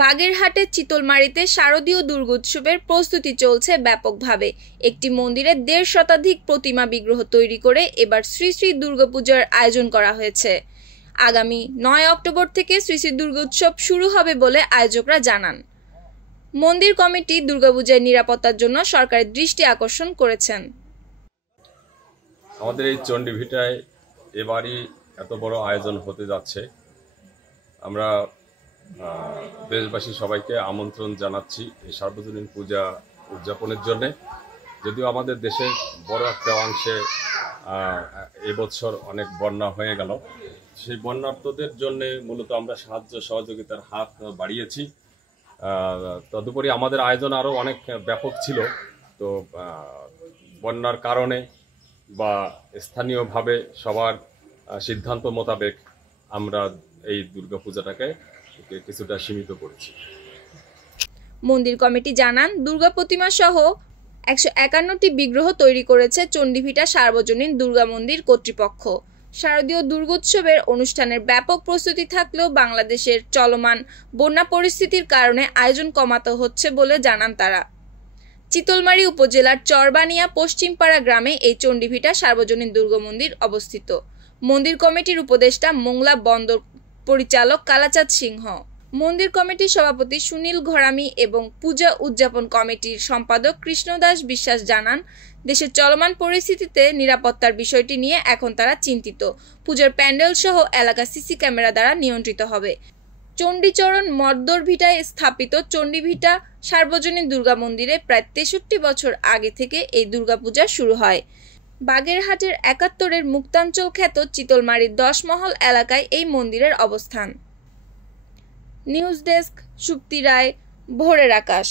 বাগেরহাটের চিতলমারীতে শারদীয় দুর্গোৎসবের প্রস্তুতি চলছে ব্যাপকভাবে। একটি মন্দিরে ১৫০ শতাধিক প্রতিমা বিগ্রহ তৈরি করে এবার শ্রী শ্রী দুর্গাপূজার আয়োজন করা হয়েছে। আগামী ৯ অক্টোবর থেকে শ্রী শ্রী দুর্গোৎসব শুরু হবে বলে আয়োজকরা জানান। মন্দির কমিটি দুর্গাপূজার নিরাপত্তার জন্য সরকারের দৃষ্টি আকর্ষণ করেছেন। আমাদের এই চণ্ডীভিটায় এবারই এত বড় আয়োজন হতে যাচ্ছে। আমরা দেশবাসী সবাইকে আমন্ত্রণ জানাচ্ছি এই সার্বজনীন পূজা উদযাপনের জন্য। যদিও আমাদের দেশের বড় একটা অংশে এবছর অনেক বন্যা হয়ে গেল, সেই বন্যার্তদের জন্য মূলত আমরা সাহায্য সহযোগিতার হাত বাড়িয়েছি। তদুপরি আমাদের আয়োজন আরও অনেক ব্যাপক ছিল, তো বন্যার কারণে বা স্থানীয়ভাবে সবার সিদ্ধান্ত মোতাবেক আমরা এই দুর্গাপূজাটাকে কিছুটা সীমিত করেছি। মন্দির কমিটি জানান, দুর্গা প্রতিমা সহ ১৫১টি বিগ্রহ তৈরি করেছে চণ্ডীভিটা সার্বজনীন দুর্গা মন্দির কর্তৃপক্ষ। শারদীয় দুর্গোৎসবের অনুষ্ঠানের ব্যাপক প্রস্তুতি থাকলেও বাংলাদেশের চলমান বন্যা পরিস্থিতির কারণে আয়োজন কমাতে হচ্ছে বলে জানান তারা। চিতলমারী উপজেলার চরবানিয়া পশ্চিমপাড়া গ্রামে এই চণ্ডীভিটা সার্বজনীন দুর্গা মন্দির অবস্থিত। মন্দির কমিটির উপদেষ্টা মোংলা বন্দর পরিচালক কালাচাঁদ সিংহ, মন্দির কমিটির সভাপতি সুনীল ঘরামি এবং পূজা উদযাপন কমিটির সম্পাদক কৃষ্ণদাস বিশ্বাস জানান, দেশের চলমান পরিস্থিতিতে নিরাপত্তার বিষয়টি নিয়ে এখন তারা চিন্তিত। পূজার প্যান্ডেল সহ এলাকা সিসি ক্যামেরা দ্বারা নিয়ন্ত্রিত হবে। চণ্ডীচরণ মর্দরভিটায় স্থাপিত চণ্ডীভিটা সার্বজনীন দুর্গা মন্দিরে প্রায় ৬৩ বছর আগে থেকে এই দুর্গাপূজা শুরু হয়। বাগেরহাটের ৭১-এর মুক্তাঞ্চল খ্যাত চিতলমারীর ১০ মহল এলাকায় এই মন্দিরের অবস্থান। নিউজ ডেস্ক, সুপ্তি রায়, ভোরের আকাশ।